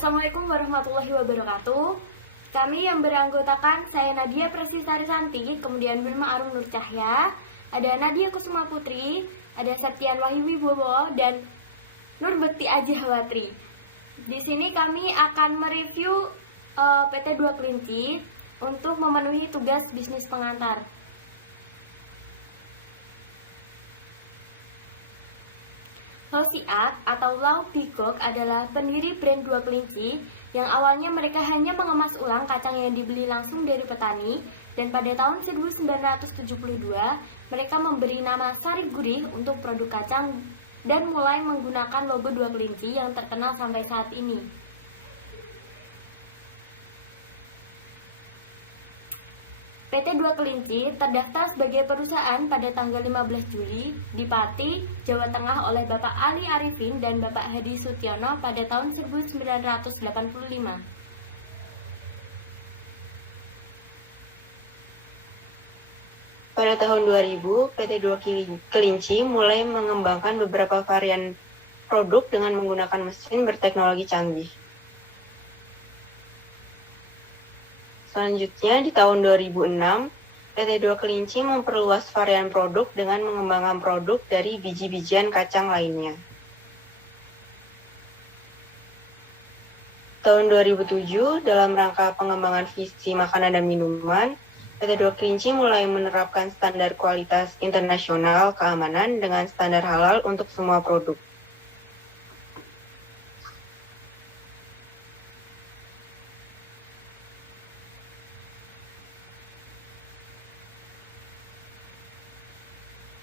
Assalamualaikum warahmatullahi wabarakatuh. Kami yang beranggotakan saya Nadia Presisari Santi, kemudian Bilma Arum Nur Cahya, ada Nadia Kusuma Putri, ada Septian Wahyu Wibowo, dan Nur Bekti Ajihawatri. Di sini kami akan mereview PT 2 Kelinci untuk memenuhi tugas bisnis pengantar. Lau Siat atau Lau Bigok adalah pendiri brand 2 Kelinci yang awalnya mereka hanya mengemas ulang kacang yang dibeli langsung dari petani, dan pada tahun 1972 mereka memberi nama Sari Gurih untuk produk kacang dan mulai menggunakan logo 2 Kelinci yang terkenal sampai saat ini. PT 2 Kelinci terdaftar sebagai perusahaan pada tanggal 15 Juli di Pati, Jawa Tengah oleh Bapak Ali Arifin dan Bapak Hadi Sutiono pada tahun 1985. Pada tahun 2000, PT 2 Kelinci mulai mengembangkan beberapa varian produk dengan menggunakan mesin berteknologi canggih. Selanjutnya, di tahun 2006, PT 2 Kelinci memperluas varian produk dengan mengembangkan produk dari biji-bijian kacang lainnya. Tahun 2007, dalam rangka pengembangan visi makanan dan minuman, PT 2 Kelinci mulai menerapkan standar kualitas internasional keamanan dengan standar halal untuk semua produk.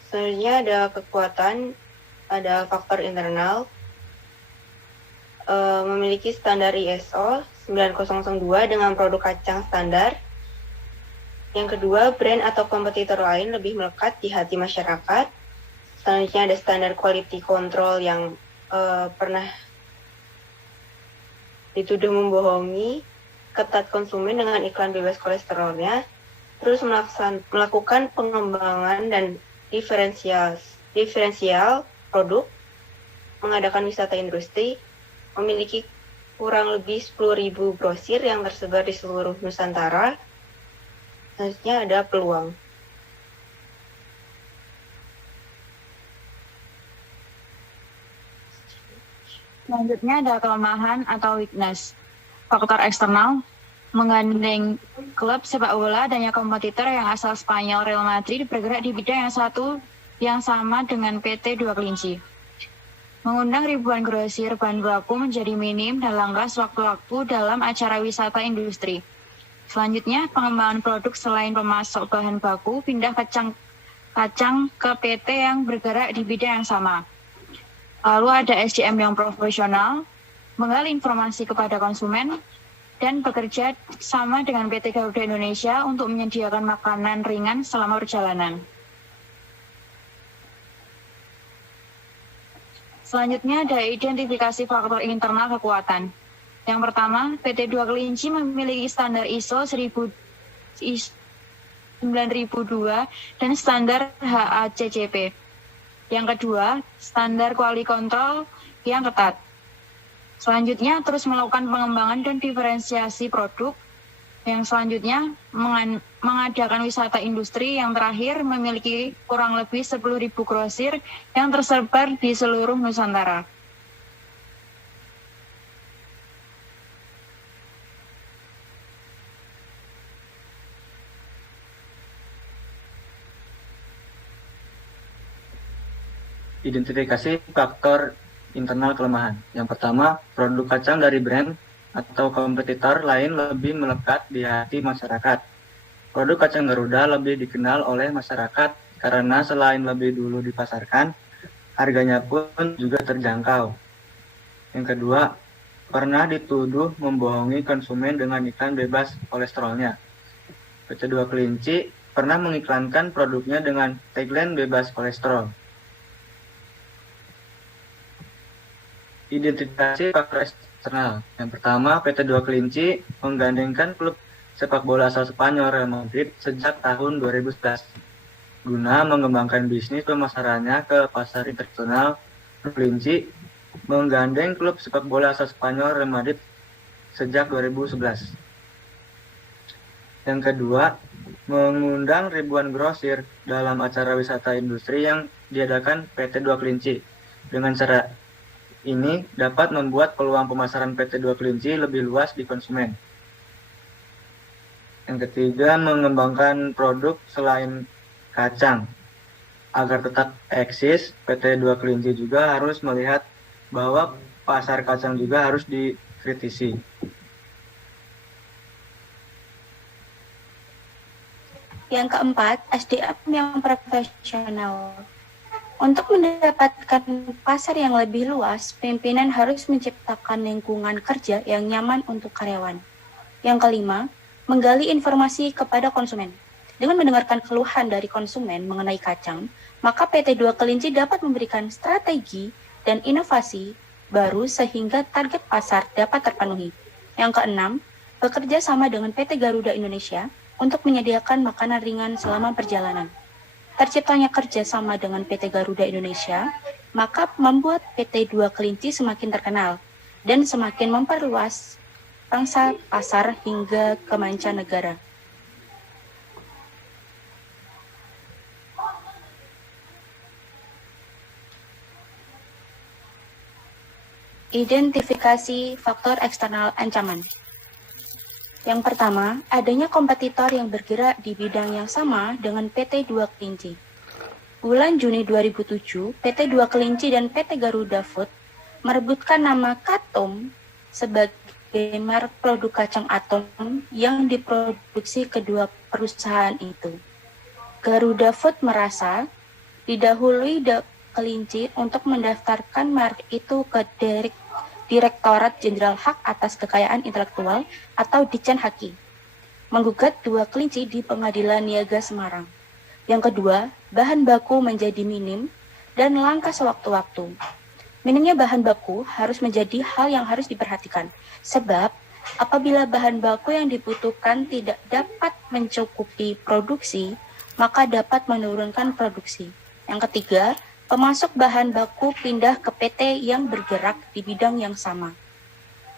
Sebenarnya ada kekuatan, ada faktor internal, memiliki standar ISO 9002 dengan produk kacang standar. Yang kedua, brand atau kompetitor lain lebih melekat di hati masyarakat. Selanjutnya ada standar quality control yang pernah dituduh membohongi, ketat konsumen dengan iklan bebas kolesterolnya, terus melakukan pengembangan dan diferensial produk, mengadakan wisata industri, memiliki kurang lebih 10.000 grosir yang tersebar di seluruh Nusantara. Selanjutnya ada peluang. Selanjutnya ada kelemahan atau weakness. Faktor eksternal menggandeng klub sepak bola dan kompetitor yang asal Spanyol Real Madrid bergerak di bidang yang sama dengan PT 2 Kelinci. Mengundang ribuan grosir bahan baku menjadi minim dan langka sewaktu-waktu dalam acara wisata industri. Selanjutnya, pengembangan produk selain pemasok bahan baku pindah kacang ke PT yang bergerak di bidang yang sama. Lalu ada SDM yang profesional, menggali informasi kepada konsumen, dan bekerja sama dengan PT Garuda Indonesia untuk menyediakan makanan ringan selama perjalanan. Selanjutnya ada identifikasi faktor internal kekuatan. Yang pertama, PT 2 Kelinci memiliki standar ISO 9002 dan standar HACCP. Yang kedua, standar quality control yang ketat. Selanjutnya, terus melakukan pengembangan dan diferensiasi produk. Yang selanjutnya, mengadakan wisata industri. Yang terakhir, memiliki kurang lebih 10.000 grosir yang tersebar di seluruh Nusantara. Identifikasi faktor internal kelemahan. Yang pertama, produk kacang dari brand atau kompetitor lain lebih melekat di hati masyarakat. Produk kacang Garuda lebih dikenal oleh masyarakat karena selain lebih dulu dipasarkan, harganya pun juga terjangkau. Yang kedua, pernah dituduh membohongi konsumen dengan iklan bebas kolesterolnya. PT 2 Kelinci pernah mengiklankan produknya dengan tagline bebas kolesterol. Identifikasi faktor eksternal. Yang pertama, PT 2 Kelinci menggandengkan klub sepak bola asal Spanyol Real Madrid sejak tahun 2011 guna mengembangkan bisnis pemasarannya ke pasar internasional. Kelinci menggandeng klub sepak bola asal Spanyol Real Madrid sejak 2011. Yang kedua, mengundang ribuan grosir dalam acara wisata industri yang diadakan PT Dua Kelinci. Dengan cara ini dapat membuat peluang pemasaran PT Dua Kelinci lebih luas di konsumen. Yang ketiga, mengembangkan produk selain kacang. Agar tetap eksis, PT Dua Kelinci juga harus melihat bahwa pasar kacang juga harus dikritisi. Yang keempat, SDM yang profesional. Untuk mendapatkan pasar yang lebih luas, pimpinan harus menciptakan lingkungan kerja yang nyaman untuk karyawan. Yang kelima, menggali informasi kepada konsumen. Dengan mendengarkan keluhan dari konsumen mengenai kacang, maka PT Dua Kelinci dapat memberikan strategi dan inovasi baru sehingga target pasar dapat terpenuhi. Yang keenam, bekerja sama dengan PT Garuda Indonesia untuk menyediakan makanan ringan selama perjalanan. Terciptanya kerjasama dengan PT Garuda Indonesia, maka membuat PT Dua Kelinci semakin terkenal dan semakin memperluas pangsa pasar hingga ke mancanegara. Identifikasi faktor eksternal ancaman. Yang pertama, adanya kompetitor yang bergerak di bidang yang sama dengan PT Dua Kelinci. Bulan Juni 2007, PT Dua Kelinci dan PT Garuda Food merebutkan nama Katom sebagai merek produk kacang atom yang diproduksi kedua perusahaan itu. Garuda Food merasa didahului Kelinci untuk mendaftarkan merek itu ke Direktorat Jenderal Hak Atas Kekayaan Intelektual atau Ditjen Haki, menggugat Dua Kelinci di Pengadilan Niaga Semarang. Yang kedua, bahan baku menjadi minim dan langka sewaktu-waktu. Minimnya bahan baku harus menjadi hal yang harus diperhatikan, sebab apabila bahan baku yang dibutuhkan tidak dapat mencukupi produksi, maka dapat menurunkan produksi. Yang ketiga, pemasok bahan baku pindah ke PT yang bergerak di bidang yang sama.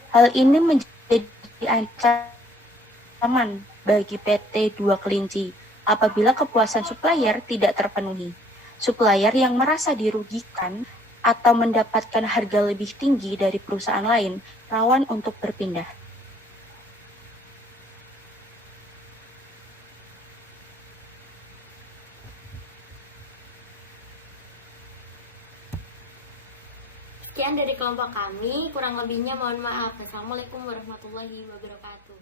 Hal ini menjadi ancaman bagi PT Dua Kelinci apabila kepuasan supplier tidak terpenuhi. Supplier yang merasa dirugikan atau mendapatkan harga lebih tinggi dari perusahaan lain rawan untuk berpindah. Sekian dari kelompok kami, kurang lebihnya mohon maaf. Assalamualaikum warahmatullahi wabarakatuh.